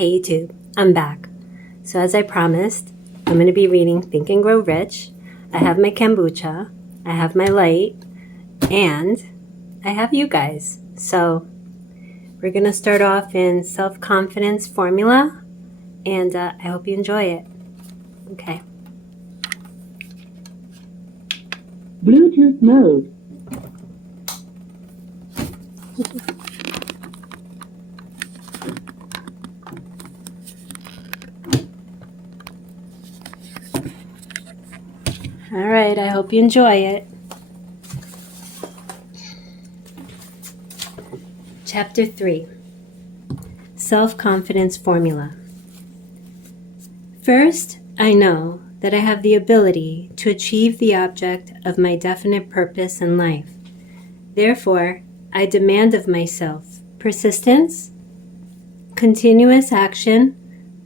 Hey YouTube, I'm back. So as I promised, I'm going to be reading Think and Grow Rich. I have my kombucha, I have my light, and I have you guys. So we're going to start off in self-confidence formula, and I hope you enjoy it. Okay. Bluetooth mode. All right, I hope you enjoy it. Chapter 3, Self-Confidence Formula. First, I know that I have the ability to achieve the object of my definite purpose in life. Therefore, I demand of myself persistence, continuous action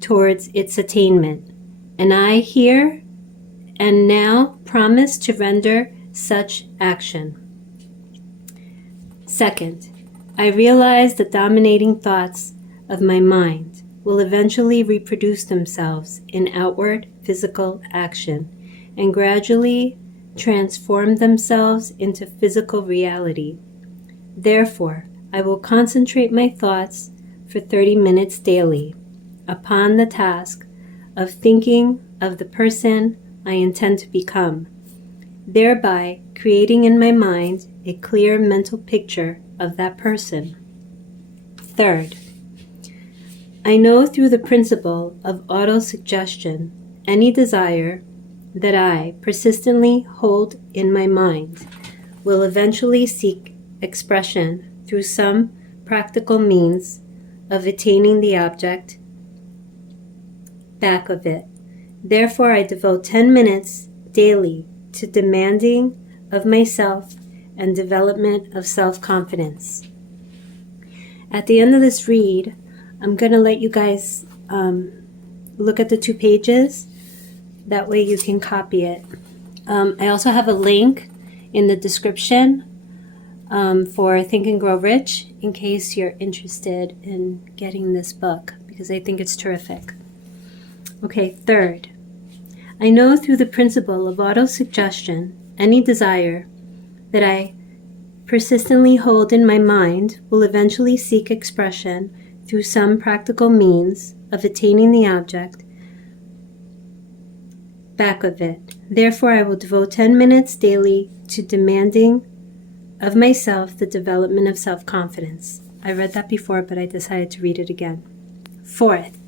towards its attainment, and I here and now promise to render such action. Second, I realize the dominating thoughts of my mind will eventually reproduce themselves in outward physical action and gradually transform themselves into physical reality. Therefore, I will concentrate my thoughts for 30 minutes daily upon the task of thinking of the person I intend to become, thereby creating in my mind a clear mental picture of that person. Third, I know through the principle of autosuggestion any desire that I persistently hold in my mind will eventually seek expression through some practical means of attaining the object back of it. Therefore, I devote 10 minutes daily to demanding of myself and development of self-confidence. At the end of this read, I'm going to let you guys look at the 2 pages. That way you can copy it. I also have a link in the description for Think and Grow Rich in case you're interested in getting this book, because I think it's terrific. Okay, third, I know through the principle of autosuggestion any desire that I persistently hold in my mind will eventually seek expression through some practical means of attaining the object back of it. Therefore, I will devote 10 minutes daily to demanding of myself the development of self-confidence. I read that before, but I decided to read it again. Fourth,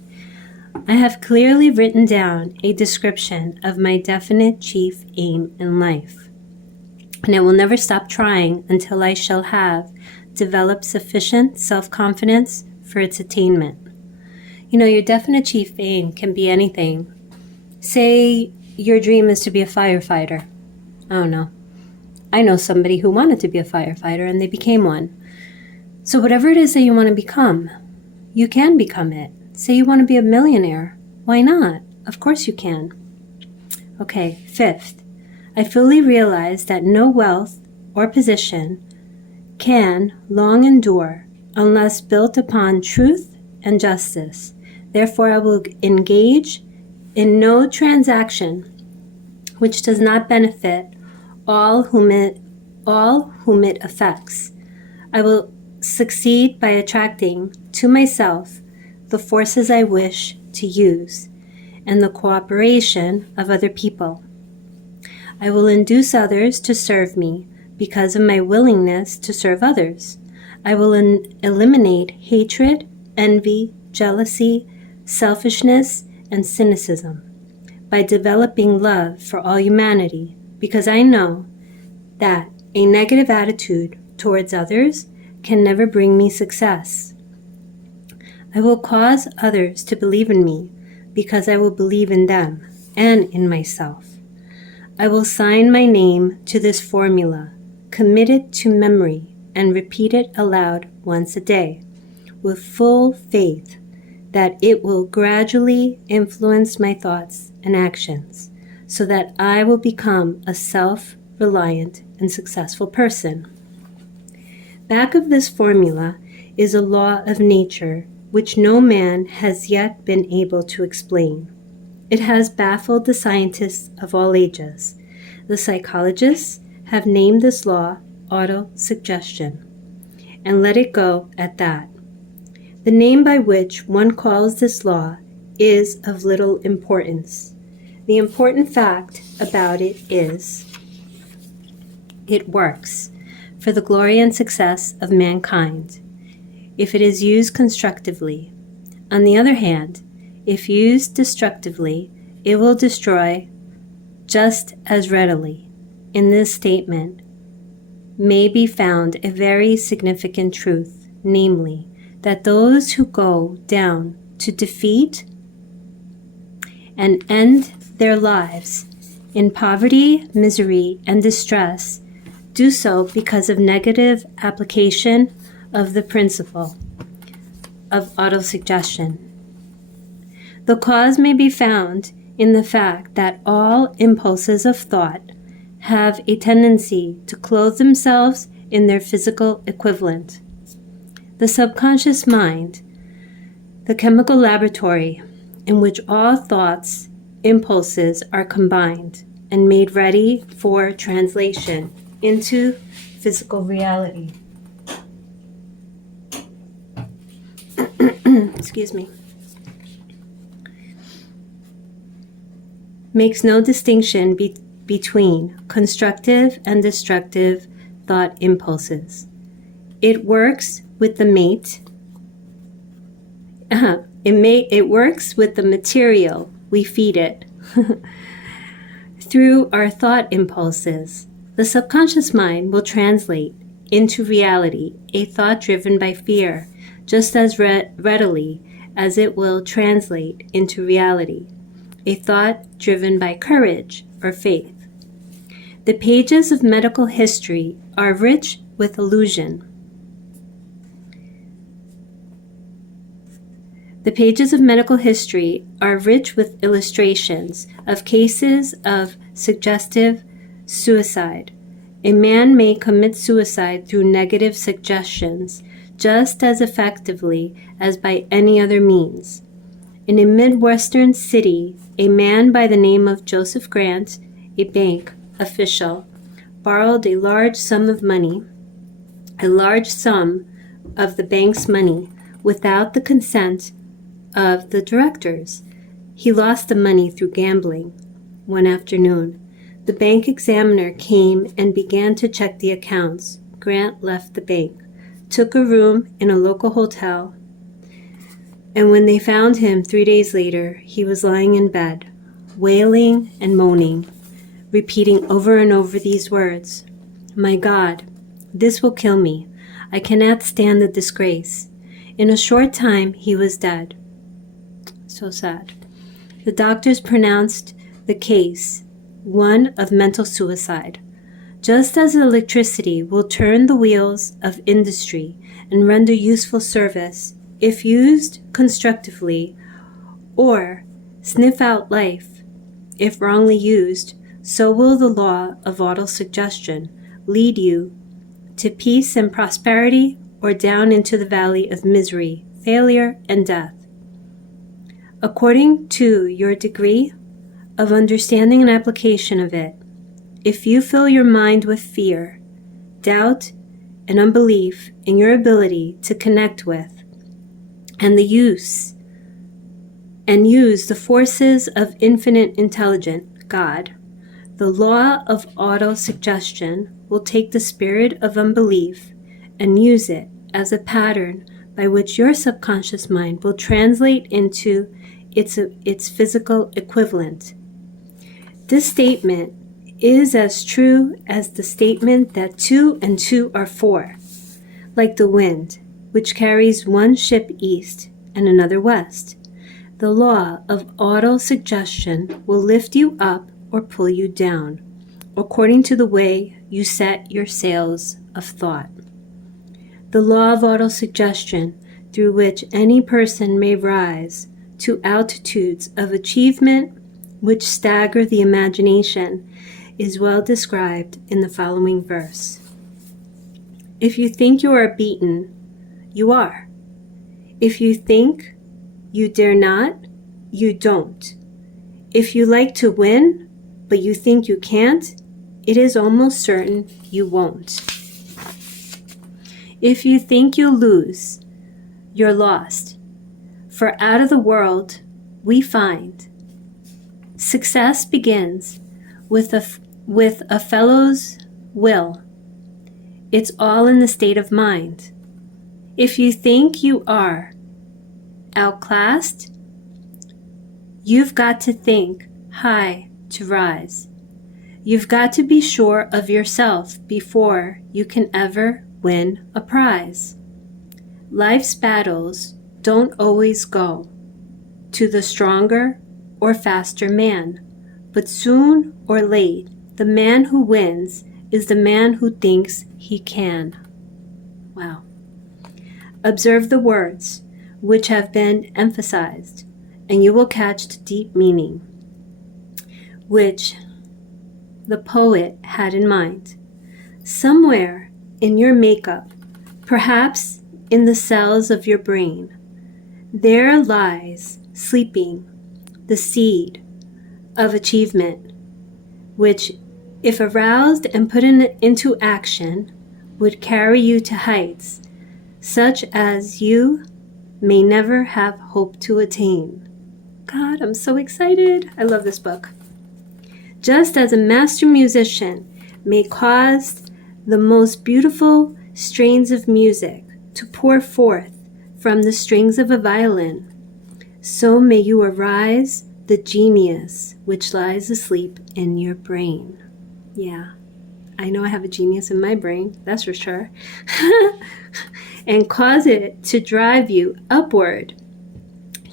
I have clearly written down a description of my definite chief aim in life, and I will never stop trying until I shall have developed sufficient self-confidence for its attainment. You know, your definite chief aim can be anything. Say your dream is to be a firefighter. I don't know. I know somebody who wanted to be a firefighter and they became one. So whatever it is that you want to become, you can become it. Say you want to be a millionaire. Why not? Of course you can. Okay, fifth, I fully realize that no wealth or position can long endure unless built upon truth and justice. Therefore, I will engage in no transaction which does not benefit all whom it affects. I will succeed by attracting to myself the forces I wish to use and the cooperation of other people. I will induce others to serve me because of my willingness to serve others. I will eliminate hatred, envy, jealousy, selfishness, and cynicism by developing love for all humanity, because I know that a negative attitude towards others can never bring me success. I will cause others to believe in me because I will believe in them and in myself. I will sign my name to this formula, commit it to memory, and repeat it aloud once a day, with full faith that it will gradually influence my thoughts and actions, so that I will become a self-reliant and successful person. Back of this formula is a law of nature which no man has yet been able to explain. It has baffled the scientists of all ages. The psychologists have named this law autosuggestion, and let it go at that. The name by which one calls this law is of little importance. The important fact about it is it works for the glory and success of mankind if it is used constructively. On the other hand, if used destructively, it will destroy just as readily. In this statement may be found a very significant truth, namely, that those who go down to defeat and end their lives in poverty, misery, and distress do so because of negative application of the principle of autosuggestion. The cause may be found in the fact that all impulses of thought have a tendency to clothe themselves in their physical equivalent. The subconscious mind, the chemical laboratory in which all thoughts, impulses are combined and made ready for translation into physical reality. Excuse me. Makes no distinction between constructive and destructive thought impulses. It works with the mate. It works with the material we feed it through our thought impulses. The subconscious mind will translate into reality a thought driven by fear just as readily as it will translate into reality a thought driven by courage or faith. The pages of medical history are rich with illusion. The pages of medical history are rich with illustrations of cases of suggestive suicide. A man may commit suicide through negative suggestions just as effectively as by any other means. In a Midwestern city, a man by the name of Joseph Grant, a bank official, borrowed a large sum of the bank's money without the consent of the directors. He lost the money through gambling. One afternoon, the bank examiner came and began to check the accounts. Grant left the bank, took a room in a local hotel, and when they found him 3 days later, he was lying in bed, wailing and moaning, repeating over and over these words, "My God, this will kill me. I cannot stand the disgrace." In a short time, he was dead. So sad. The doctors pronounced the case one of mental suicide. Just as electricity will turn the wheels of industry and render useful service if used constructively, or sniff out life if wrongly used, so will the law of autosuggestion lead you to peace and prosperity or down into the valley of misery, failure, and death. According to your degree of understanding and application of it, if you fill your mind with fear, doubt, and unbelief in your ability to connect with and use the forces of infinite intelligence, God, the law of autosuggestion will take the spirit of unbelief and use it as a pattern by which your subconscious mind will translate into its physical equivalent. This statement is as true as the statement that 2 and 2 are 4, like the wind, which carries one ship east and another west. The law of autosuggestion will lift you up or pull you down, according to the way you set your sails of thought. The law of autosuggestion, through which any person may rise to altitudes of achievement which stagger the imagination, is well described in the following verse. If you think you are beaten, you are. If you think you dare not, you don't. If you like to win, but you think you can't, it is almost certain you won't. If you think you'll lose, you're lost. For out of the world, we find success begins with a fellow's will. It's all in the state of mind. If you think you are outclassed, you've got to think high to rise. You've got to be sure of yourself before you can ever win a prize. Life's battles don't always go to the stronger or faster man, but soon or late, the man who wins is the man who thinks he can. Wow. Observe the words which have been emphasized, and you will catch the deep meaning which the poet had in mind. Somewhere in your makeup, perhaps in the cells of your brain, there lies sleeping the seed of achievement, which, if aroused and put into action, would carry you to heights such as you may never have hoped to attain. God, I'm so excited. I love this book. Just as a master musician may cause the most beautiful strains of music to pour forth from the strings of a violin, so may you arise the genius which lies asleep in your brain. Yeah, I know I have a genius in my brain, that's for sure. And cause it to drive you upward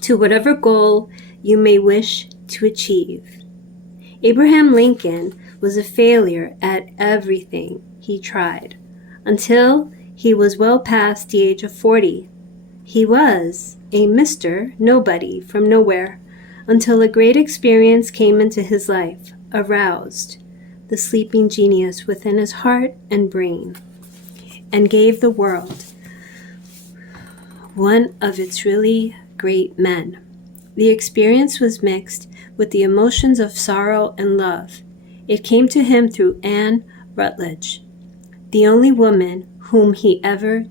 to whatever goal you may wish to achieve. Abraham Lincoln was a failure at everything he tried until he was well past the age of 40. He was a Mr. Nobody from nowhere until a great experience came into his life, aroused the sleeping genius within his heart and brain, and gave the world one of its really great men. The experience was mixed with the emotions of sorrow and love. It came to him through Anne Rutledge, the only woman whom he ever